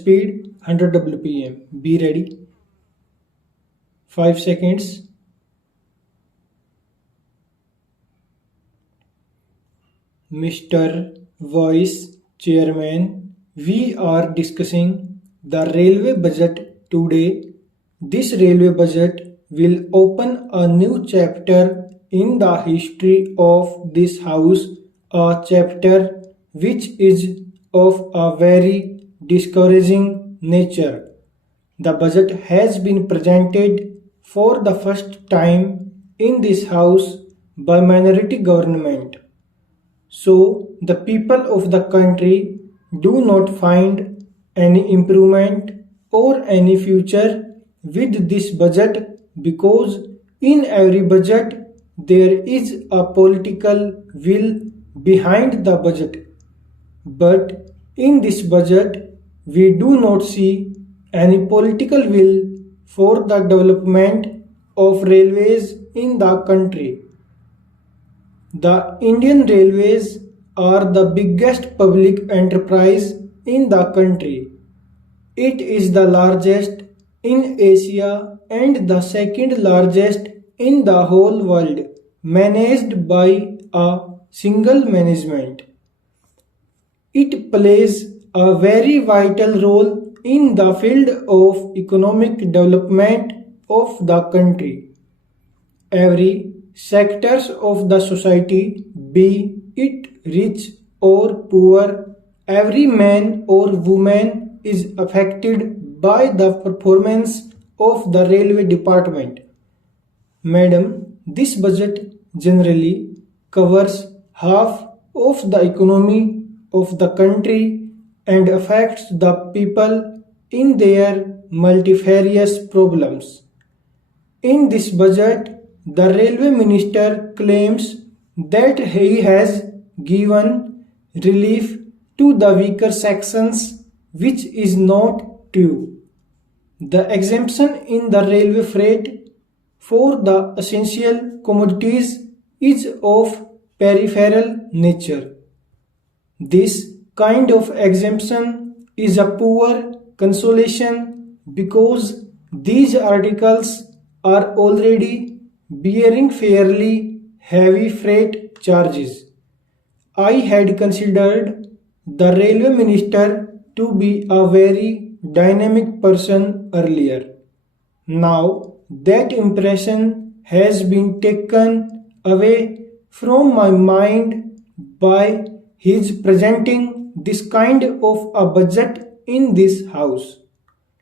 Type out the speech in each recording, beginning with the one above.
speed 100 WPM. Be ready. 5 seconds. Mr. Vice Chairman, we are discussing the railway budget today. This railway budget will open a new chapter in the history of this house, a chapter which is of a very discouraging nature. The budget has been presented for the first time in this house by minority government. So the people of the country do not find any improvement or any future with this budget, because in every budget there is a political will behind the budget. But in this budget we do not see any political will for the development of railways in the country. The Indian Railways are the biggest public enterprise in the country. It is the largest in Asia and the second largest in the whole world, managed by a single management. It plays a very vital role in the field of economic development of the country. Every sectors of the society, be it rich or poor, every man or woman is affected by the performance of the railway department. Madam, this budget generally covers half of the economy of the country and affects the people in their multifarious problems. In this budget, the railway minister claims that he has given relief to the weaker sections, which is not true. The exemption in the railway freight for the essential commodities is of peripheral nature. This kind of exemption is a poor consolation because these articles are already bearing fairly heavy freight charges. I had considered the railway minister to be a very dynamic person earlier. Now that impression has been taken away from my mind by his presenting this kind of a budget in this house.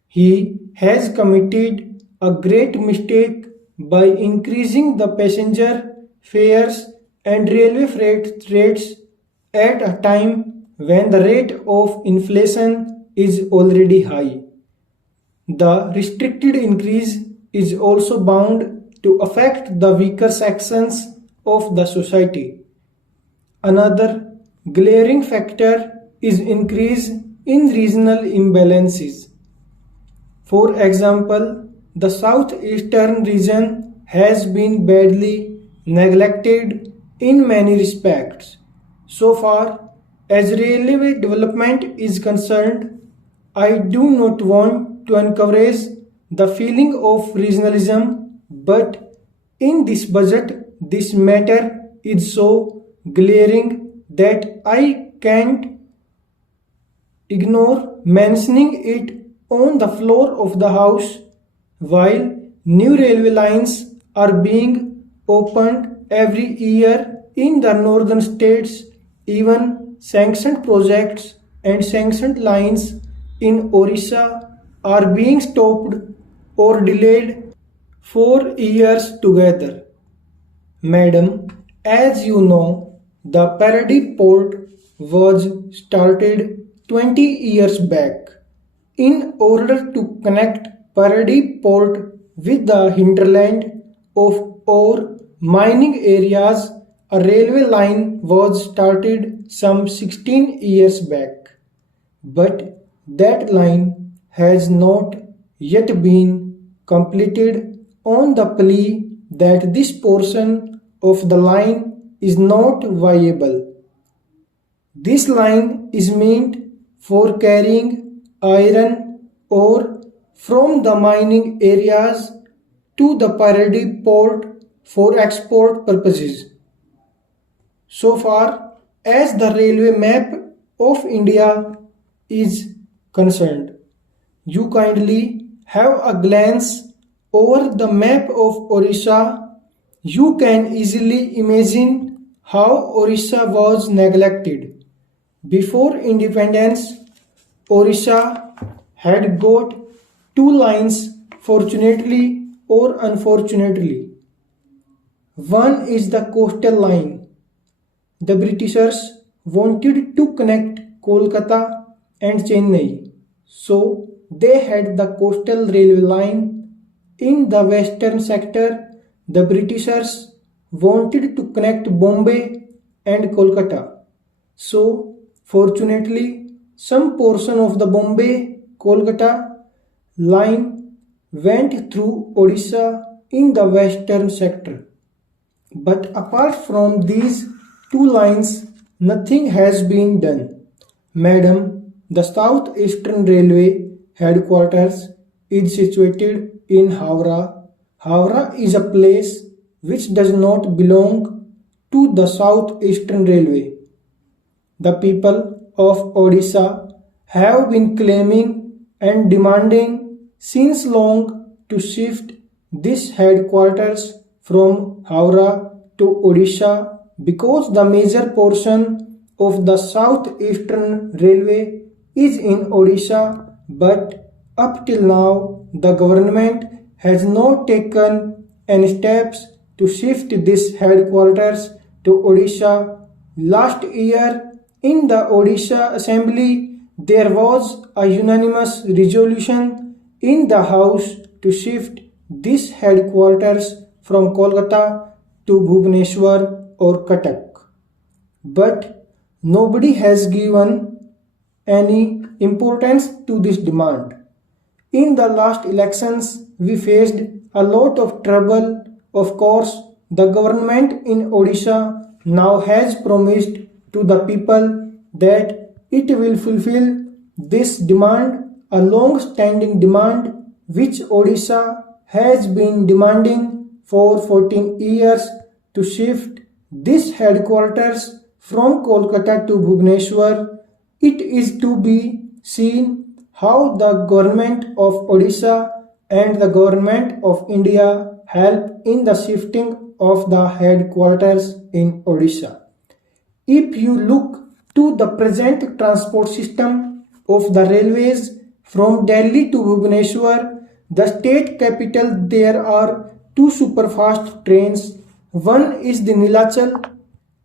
He has committed a great mistake by increasing the passenger fares and railway freight rates at a time when the rate of inflation is already high. The restricted increase is also bound to affect the weaker sections of the society. Another glaring factor is increase in regional imbalances. For example, the southeastern region has been badly neglected in many respects. So far as railway development is concerned, I do not want to encourage the feeling of regionalism, but in this budget this matter is so glaring that I can't ignore mentioning it on the floor of the house. While new railway lines are being opened every year in the northern states, even sanctioned projects and sanctioned lines in Orissa are being stopped or delayed for years together. Madam, as you know, the Paradip port was started 20 years back. In order to connect Paradip port with the hinterland of ore mining areas, a railway line was started some 16 years back. But that line has not yet been completed on the plea that this portion of the line is not viable. This line is meant for carrying iron ore from the mining areas to the Paradip port for export purposes. So far as the railway map of India is concerned, you kindly have a glance over the map of Orissa. You can easily imagine how Orissa was neglected. Before independence, Orissa had got two lines, fortunately or unfortunately. One is the coastal line. The Britishers wanted to connect Kolkata and Chennai, so they had the coastal railway line. In the western sector, the Britishers wanted to connect Bombay and Kolkata. So, fortunately, some portion of the Bombay-Kolkata line went through Odisha in the western sector. But apart from these two lines, nothing has been done. Madam, the South Eastern Railway headquarters is situated in Howrah. Howrah is a place which does not belong to the South Eastern Railway. The people of Odisha have been claiming and demanding since long to shift this headquarters from Howrah to Odisha because the major portion of the South Eastern Railway is in Odisha, but up till now the government has not taken any steps to shift this headquarters to Odisha. Last year in the Odisha Assembly there was a unanimous resolution in the House to shift this headquarters from Kolkata to Bhubaneswar or Cuttack. But nobody has given any importance to this demand. In the last elections, we faced a lot of trouble. Of course, the government in Odisha now has promised to the people that it will fulfill this demand, a long-standing demand which Odisha has been demanding for 14 years to shift this headquarters from Kolkata to Bhubaneswar. It is to be seen how the government of Odisha and the government of India help in the shifting of the headquarters in Odisha. If you look to the present transport system of the railways from Delhi to Bhubaneswar, the state capital, there are two superfast trains. One is the Nilachal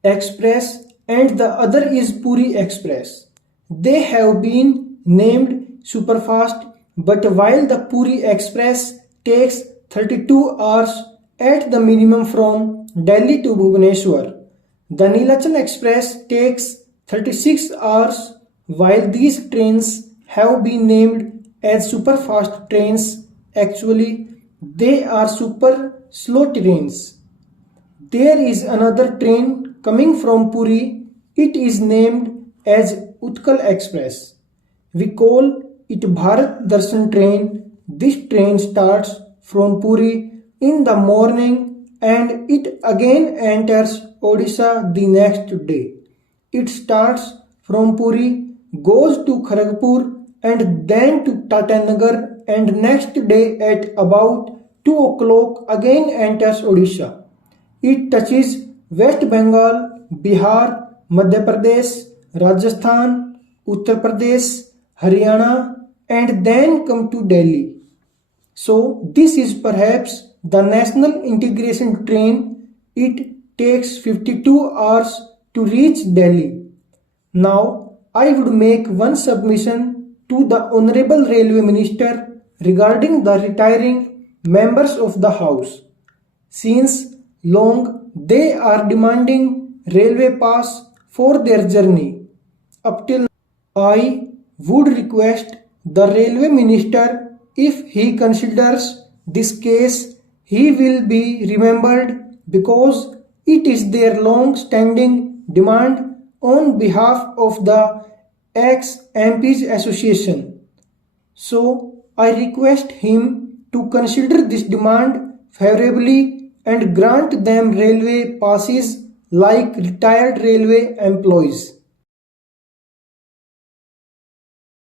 Express and the other is Puri Express. They have been named superfast, but while the Puri Express takes 32 hours at the minimum from Delhi to Bhubaneswar, the Nilachal Express takes 36 hours. While these trains have been named as superfast trains, actually they are super slow trains. There is another train coming from Puri. It is named as Utkal Express. We call it Bharat Darshan train. This train starts from Puri in the morning and it again enters Odisha the next day. It starts from Puri, goes to Kharagpur and then to Tatanagar, and next day at about 2 o'clock again enters Odisha. It touches West Bengal, Bihar, Madhya Pradesh, Rajasthan, Uttar Pradesh, Haryana and then come to Delhi. So this is perhaps the national integration train. It takes 52 hours to reach Delhi. Now I would make one submission to the Honorable Railway Minister regarding the retiring members of the House. Since long they are demanding railway pass for their journey. Up till I would request the Railway Minister, if he considers this case, he will be remembered because it is their long-standing demand on behalf of the ex-MPs Association. So I request him to consider this demand favorably and grant them railway passes like retired railway employees.